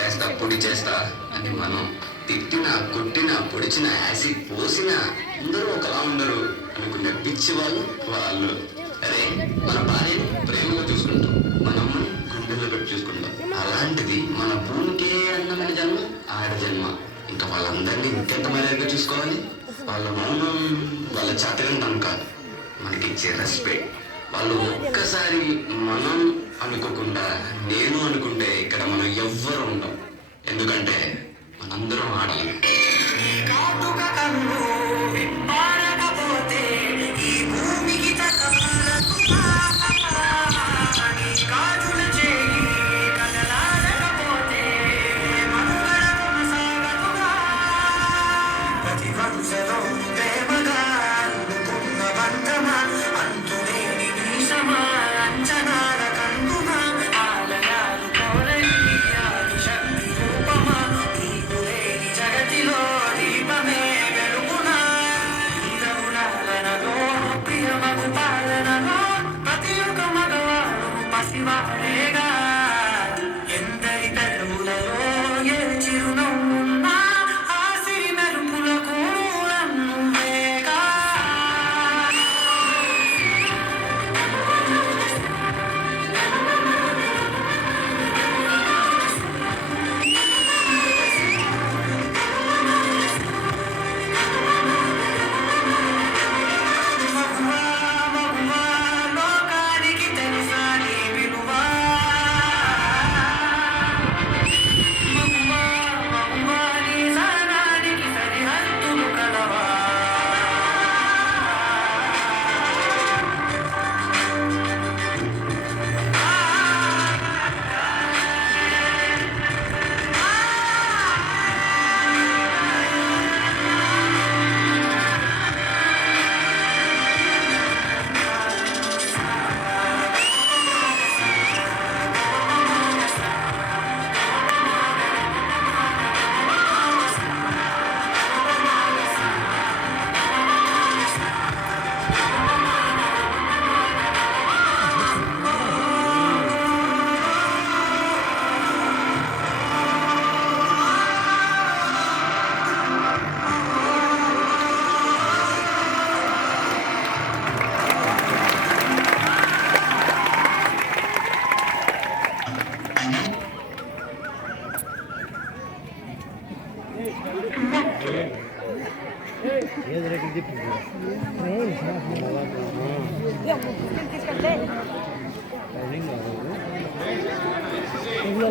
కొట్టేస్తా పొడి చేస్తా అని మనం తిట్టినా కొట్టినా పొడిచినా యాసిడ్ పోసినా అందరూ ఒకలా ఉండరు అనుకునే పిచ్చి వాళ్ళు. అరే మన భార్యని ప్రేమగా చూసుకుంటాం, మన అమ్మని గుండెల్లో పెట్టి చూసుకుంటాం. అలాంటిది మన భూమికే అన్నమైన జన్మ ఆడ జన్మ. ఇంకా వాళ్ళందరినీ ఇంకెంత మర్యాదగా చూసుకోవాలి. వాళ్ళ మౌనం వాళ్ళ చాతకంతం కాదు, మనకిచ్చే రెస్పెక్ట్. వాళ్ళు ఒక్కసారి మనం అనుకోకుండా నేను అనుకుంటే ఇక్కడ మనం ఎవ్వరు ఉండం. ఎందుకంటే మనందరం ఆడాలి.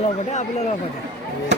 ఒకటి ఆ పిల్లలు ఒకటి